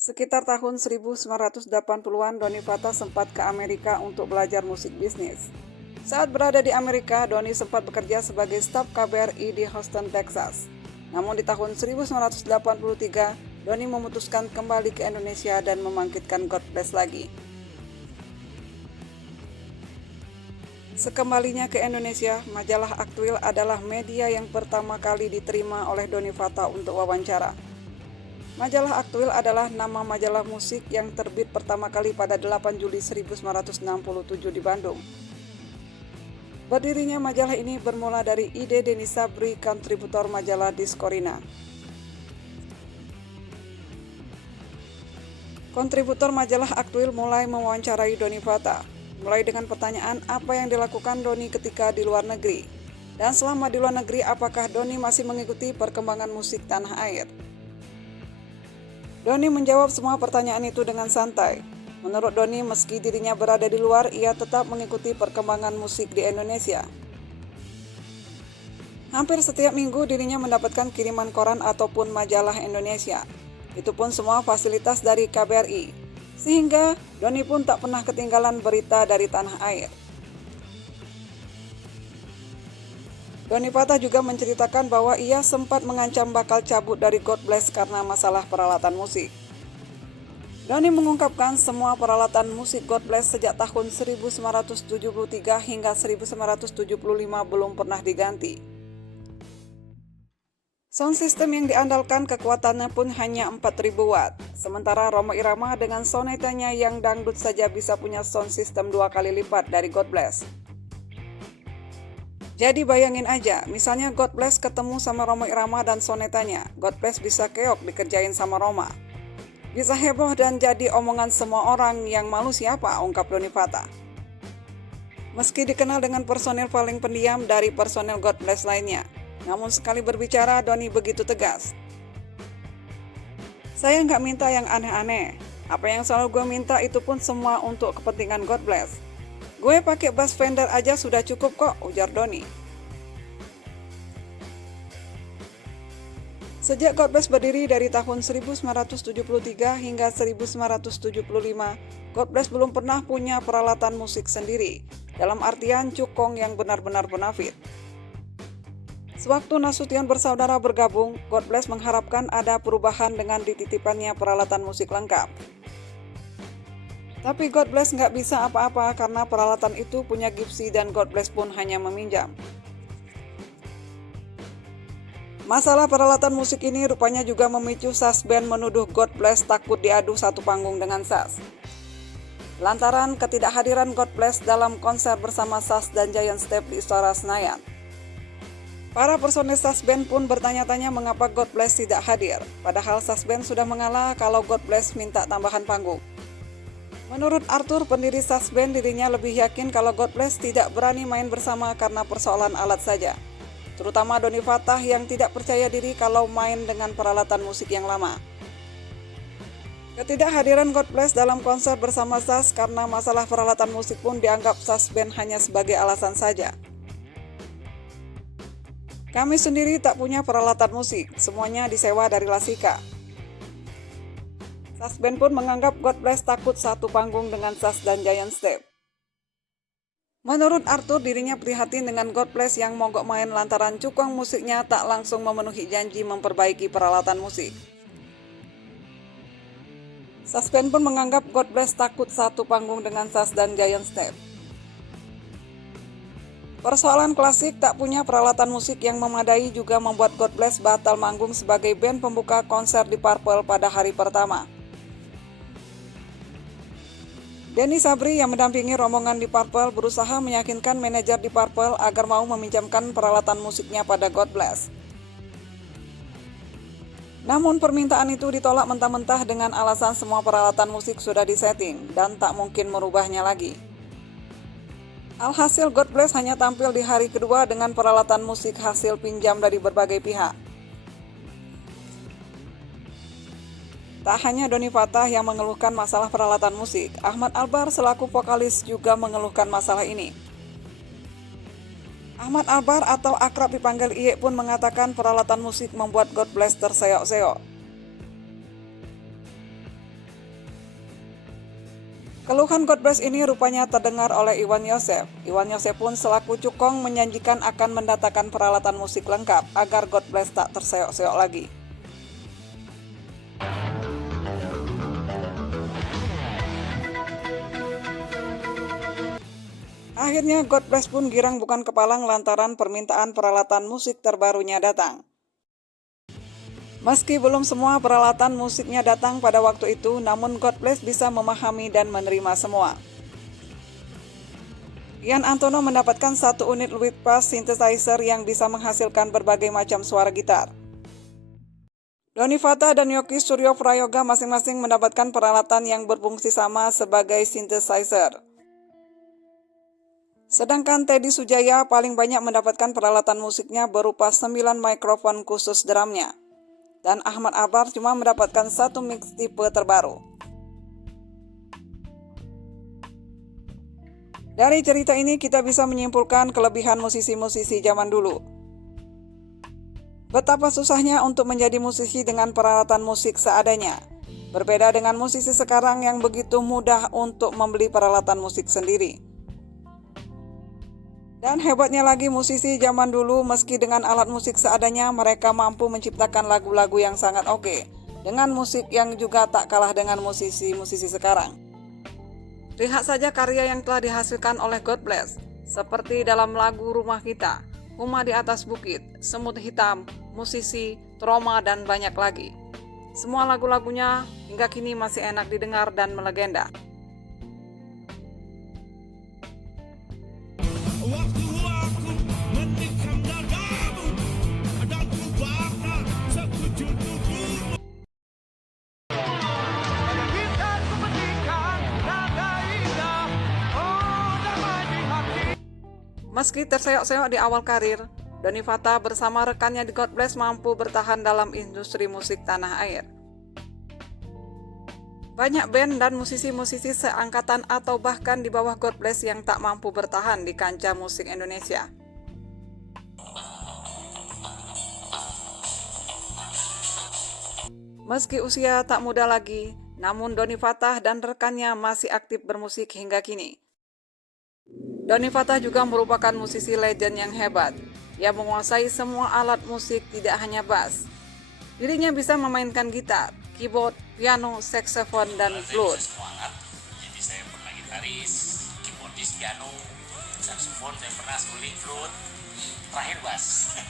Sekitar tahun 1980-an, Doni Fata sempat ke Amerika untuk belajar musik bisnis. Saat berada di Amerika, Doni sempat bekerja sebagai staf KBRI di Houston, Texas. Namun di tahun 1983, Doni memutuskan kembali ke Indonesia dan membangkitkan God Bless lagi. Sekembalinya ke Indonesia, majalah Aktuil adalah media yang pertama kali diterima oleh Doni Fata untuk wawancara. Majalah Aktuil adalah nama majalah musik yang terbit pertama kali pada 8 Juli 1967 di Bandung. Berdirinya majalah ini bermula dari ide Denny Sabri, kontributor majalah Discorina. Kontributor majalah Aktuil mulai mewawancarai Doni Fata, mulai dengan pertanyaan apa yang dilakukan Doni ketika di luar negeri, dan selama di luar negeri apakah Doni masih mengikuti perkembangan musik tanah air. Doni menjawab semua pertanyaan itu dengan santai. Menurut Doni, meski dirinya berada di luar, ia tetap mengikuti perkembangan musik di Indonesia. Hampir setiap minggu dirinya mendapatkan kiriman koran ataupun majalah Indonesia. Itu pun semua fasilitas dari KBRI. Sehingga Doni pun tak pernah ketinggalan berita dari tanah air. Doni Fata juga menceritakan bahwa ia sempat mengancam bakal cabut dari God Bless karena masalah peralatan musik. Doni mengungkapkan semua peralatan musik God Bless sejak tahun 1973 hingga 1975 belum pernah diganti. Sound system yang diandalkan kekuatannya pun hanya 4000 watt, sementara Rhoma Irama dengan sonetanya yang dangdut saja bisa punya sound system 2 kali lipat dari God Bless. Jadi bayangin aja, misalnya God Bless ketemu sama Rhoma Irama dan sonetanya, God Bless bisa keok dikerjain sama Rhoma. Bisa heboh dan jadi omongan semua orang, yang malu siapa, ungkap Doni Fata. Meski dikenal dengan personil paling pendiam dari personil God Bless lainnya, namun sekali berbicara Doni begitu tegas. Saya nggak minta yang aneh-aneh, apa yang selalu gue minta itu pun semua untuk kepentingan God Bless. Gue pakai bass Fender aja sudah cukup kok, ujar Doni. Sejak God Bless berdiri dari tahun 1973 hingga 1975, God Bless belum pernah punya peralatan musik sendiri, dalam artian cukong yang benar-benar bonafit. Sewaktu Nasution bersaudara bergabung, God Bless mengharapkan ada perubahan dengan dititipannya peralatan musik lengkap. Tapi God Bless nggak bisa apa-apa karena peralatan itu punya Gipsy dan God Bless pun hanya meminjam. Masalah peralatan musik ini rupanya juga memicu Sas Band menuduh God Bless takut diadu satu panggung dengan Sas. Lantaran ketidakhadiran God Bless dalam konser bersama Sas dan Giant Step di Istora Senayan. Para personel Sas Band pun bertanya-tanya mengapa God Bless tidak hadir, padahal Sas Band sudah mengalah kalau God Bless minta tambahan panggung. Menurut Arthur, pendiri Sas Band, dirinya lebih yakin kalau God Bless tidak berani main bersama karena persoalan alat saja. Terutama Doni Fata yang tidak percaya diri kalau main dengan peralatan musik yang lama. Ketidakhadiran God Bless dalam konser bersama Sas karena masalah peralatan musik pun dianggap Sas Band hanya sebagai alasan saja. Kami sendiri tak punya peralatan musik, semuanya disewa dari Lasika. Sas Band pun menganggap God Bless takut satu panggung dengan Sas dan Giant Step. Menurut Arthur, dirinya prihatin dengan God Bless yang mogok main lantaran cukong musiknya tak langsung memenuhi janji memperbaiki peralatan musik. Sas Band pun menganggap God Bless takut satu panggung dengan Sas dan Giant Step. Persoalan klasik tak punya peralatan musik yang memadai juga membuat God Bless batal manggung sebagai band pembuka konser di Purple pada hari pertama. Denny Sabri yang mendampingi rombongan di Purple berusaha meyakinkan manajer di Purple agar mau meminjamkan peralatan musiknya pada God Bless. Namun permintaan itu ditolak mentah-mentah dengan alasan semua peralatan musik sudah disetting dan tak mungkin merubahnya lagi. Alhasil God Bless hanya tampil di hari kedua dengan peralatan musik hasil pinjam dari berbagai pihak. Tak hanya Doni Fata yang mengeluhkan masalah peralatan musik, Ahmad Albar selaku vokalis juga mengeluhkan masalah ini. Ahmad Albar atau akrab dipanggil Iye pun mengatakan peralatan musik membuat God Bless terseok-seok. Keluhan God Bless ini rupanya terdengar oleh Iwan Yosef. Iwan Yosef pun selaku cukong menjanjikan akan mendatangkan peralatan musik lengkap agar God Bless tak terseok-seok lagi. Akhirnya God Bless pun girang bukan kepalang lantaran permintaan peralatan musik terbarunya datang. Meski belum semua peralatan musiknya datang pada waktu itu, namun God Bless bisa memahami dan menerima semua. Ian Antono mendapatkan 1 unit Lead Bass synthesizer yang bisa menghasilkan berbagai macam suara gitar. Doni Fata dan Yoki Suryo Prayoga masing-masing mendapatkan peralatan yang berfungsi sama sebagai synthesizer. Sedangkan Teddy Sujaya paling banyak mendapatkan peralatan musiknya berupa 9 mikrofon khusus drumnya. Dan Ahmad Albar cuma mendapatkan 1 mix tipe terbaru. Dari cerita ini kita bisa menyimpulkan kelebihan musisi-musisi zaman dulu. Betapa susahnya untuk menjadi musisi dengan peralatan musik seadanya. Berbeda dengan musisi sekarang yang begitu mudah untuk membeli peralatan musik sendiri. Dan hebatnya lagi musisi zaman dulu meski dengan alat musik seadanya mereka mampu menciptakan lagu-lagu yang sangat oke. Dengan musik yang juga tak kalah dengan musisi-musisi sekarang. Lihat saja karya yang telah dihasilkan oleh God Bless. Seperti dalam lagu Rumah Kita, Rumah di Atas Bukit, Semut Hitam, Musisi, Trauma dan banyak lagi. Semua lagu-lagunya hingga kini masih enak didengar dan melegenda. Waktu aku menikam dadamu dan ku bakar sekujur tubuhmu. Kita kepentingan raga indah, oh damai di hati. Meski terseok-seok di awal karir, Doni Fata bersama rekannya di God Bless mampu bertahan dalam industri musik tanah air. Banyak band dan musisi-musisi seangkatan atau bahkan di bawah God Bless yang tak mampu bertahan di kancah musik Indonesia. Meski usia tak muda lagi, namun Doni Fata dan rekannya masih aktif bermusik hingga kini. Doni Fata juga merupakan musisi legend yang hebat. Ia menguasai semua alat musik, tidak hanya bass. Dirinya bisa memainkan gitar, keyboard, piano, saxophone, dan flute. Jadi saya pernah gitaris, keyboardis, piano, saxophone, saya pernah suling, flute, terakhir bass.